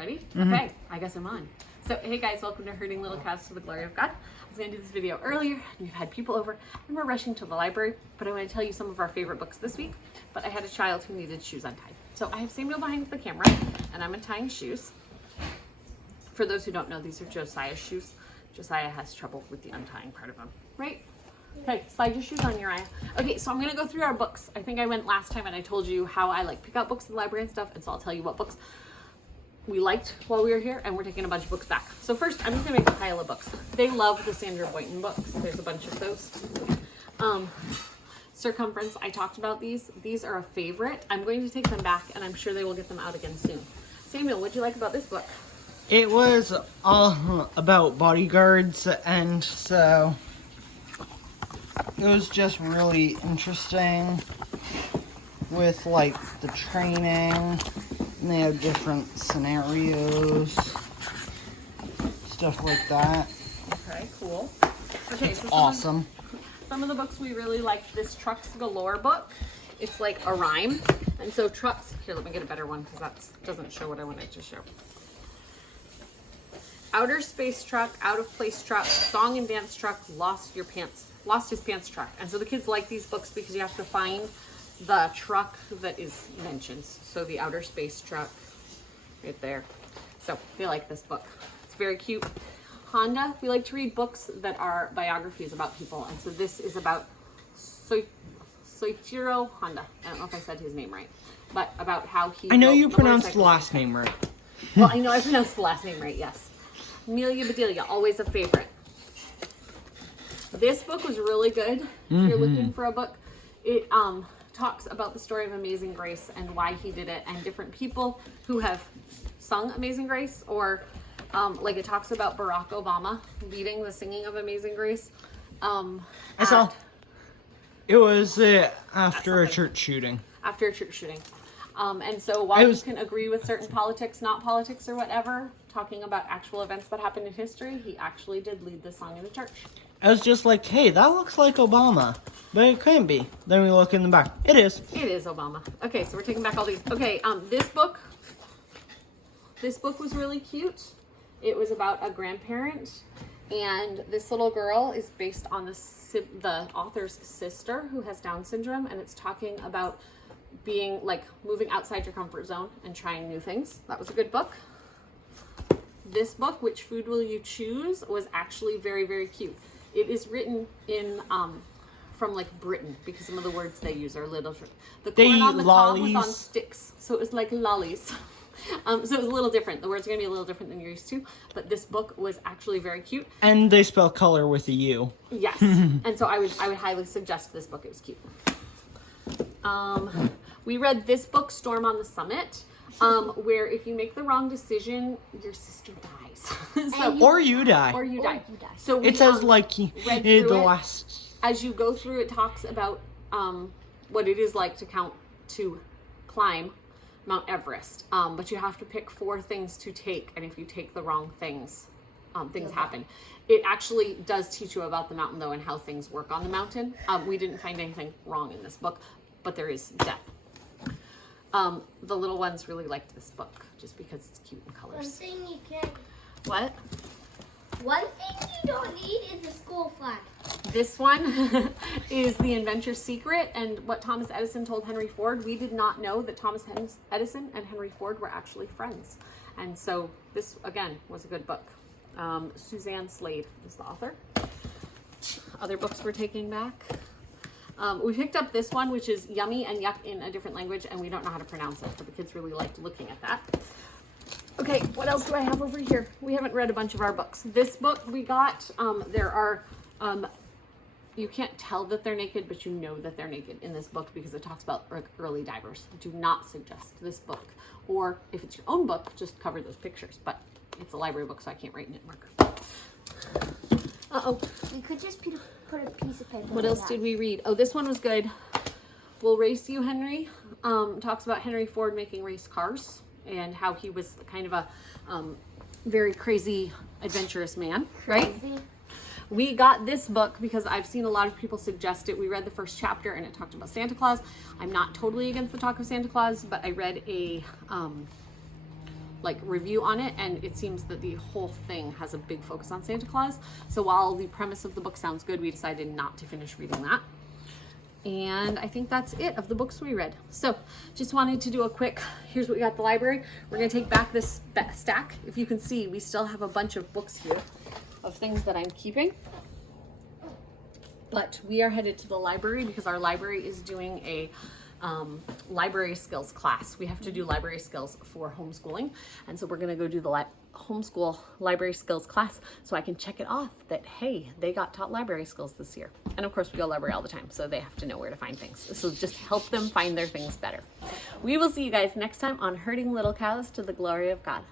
Ready? Okay, I guess I'm on. So, hey guys, welcome to Herding Little Calves to the Glory of God. I was going to do this video earlier, and we've had people over, and we're rushing to the library, but I want to tell you some of our favorite books this week. But I had a child who needed shoes untied. So I have Samuel behind the camera, and I'm untying shoes. For those who don't know, these are Josiah's shoes. Josiah has trouble with the untying part of them, right? Okay, slide your shoes on, Uriah. Okay, so I'm going to go through our books. I think I went last time and I told you how I like pick out books in the library and stuff, and so I'll tell you what books we liked while we were here, and we're taking a bunch of books back. So first, I'm just going to make a pile of books. They love the Sandra Boynton books. There's a bunch of those. Circumference, I talked about these. These are a favorite. I'm going to take them back, and I'm sure they will get them out again soon. Samuel, what'd you like about this book? It was all about bodyguards, and so it was just really interesting with like the training, and they have different scenarios, stuff like that. Okay, cool. Okay, It's so awesome. Some of the books we really liked, this Trucks Galore book. It's like a rhyme. And so trucks, here, let me get a better one because that doesn't show what I wanted to show. Outer space truck, out of place truck, song and dance truck, lost his pants truck. And so the kids like these books because you have to find the truck that is mentioned. So the outer space truck right there. So they like this book. It's very cute. Honda, we like to read books that are biographies about people. And so this is about Soichiro Honda. I don't know if I said his name right, but about how he... I know you pronounced the last name right. Well, I know I pronounced the last name right, yes. Amelia Bedelia, always a favorite. This book was really good. If you're looking for a book, it talks about the story of Amazing Grace and why he did it, and different people who have sung Amazing Grace, or like it talks about Barack Obama leading the singing of Amazing Grace. I saw. It was after a church shooting. After a church shooting. And so while you can agree with certain politics, not politics or whatever, talking about actual events that happened in history, he actually did lead the song in the church. I was just like, hey, that looks like Obama. But it couldn't be. Then we look in the back. It is. It is Obama. Okay, so we're taking back all these. Okay, this book was really cute. It was about a grandparent, and this little girl is based on the author's sister who has Down syndrome, and it's talking about being like moving outside your comfort zone and trying new things. That was a good book. This book, Which Food Will You Choose, was actually very, very cute. It is written in from like Britain, because some of the words they use are a little different. The corn on the cob was on sticks, so it was like lollies. So it was a little different. The words are going to be a little different than you're used to, but this book was actually very cute. And they spell color with a U. Yes. And so I would highly suggest this book. It was cute. We read this book, Storm on the Summit, where if you make the wrong decision, your sister dies. Or you die. Or you die. So we, it says like the last. As you go through, it talks about what it is like to climb Mount Everest. But you have to pick 4 things to take, and if you take the wrong things, things happen. It actually does teach you about the mountain, though, and how things work on the mountain. We didn't find anything wrong in this book, but there is death. The little ones really liked this book just because it's cute in colors. One thing you can. What? One thing you don't need is a school flag. This one is The Inventor's Secret, and what Thomas Edison told Henry Ford. We did not know that Thomas Edison and Henry Ford were actually friends. And so this, again, was a good book. Suzanne Slade is the author. Other books we're taking back. We picked up this one, which is Yummy and Yuck in a different language, and we don't know how to pronounce it, but the kids really liked looking at that. Okay, what else do I have over here? We haven't read a bunch of our books. This book we got, there are, you can't tell that they're naked, but you know that they're naked in this book because it talks about early divers. Do not suggest this book. Or if it's your own book, just cover those pictures. But it's a library book, so I can't write in it marker. Uh-oh. We could just put a piece of paper. What else did we read? Oh, this one was good. We'll Race You, Henry. Talks about Henry Ford making race cars and how he was kind of a very crazy, adventurous man, right? We got this book because I've seen a lot of people suggest it. We read the first chapter and it talked about Santa Claus. I'm not totally against the talk of Santa Claus, but I read a like review on it, and it seems that the whole thing has a big focus on Santa Claus. So while the premise of the book sounds good, we decided not to finish reading that. And I think that's it of the books we read. So just wanted to do a quick, here's what we got at the library. We're gonna take back this stack. If you can see, we still have a bunch of books here of things that I'm keeping. But we are headed to the library because our library is doing a library skills class. We have to do library skills for homeschooling. And so we're gonna go do the homeschool library skills class so I can check it off that, hey, they got taught library skills this year. And of course we go to the library all the time, so they have to know where to find things. This will just help them find their things better. We will see you guys next time on Herding Little Cows to the Glory of God.